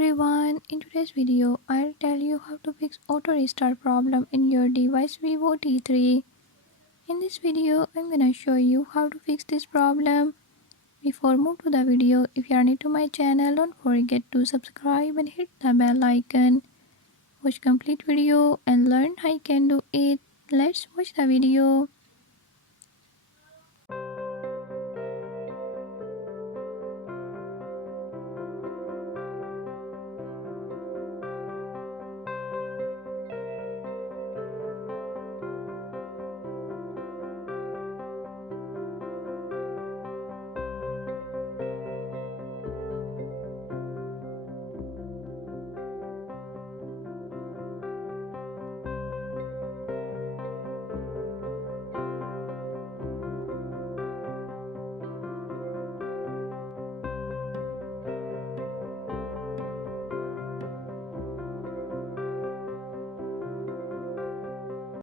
everyone, in today's video I'll tell you how to fix auto restart problem in your device Vivo T3. In this video I'm gonna show you how to fix this problem. Before move to the video, if you are new to my channel, don't forget to subscribe and hit the bell icon. Watch complete video and learn how you can do it. Let's watch the video.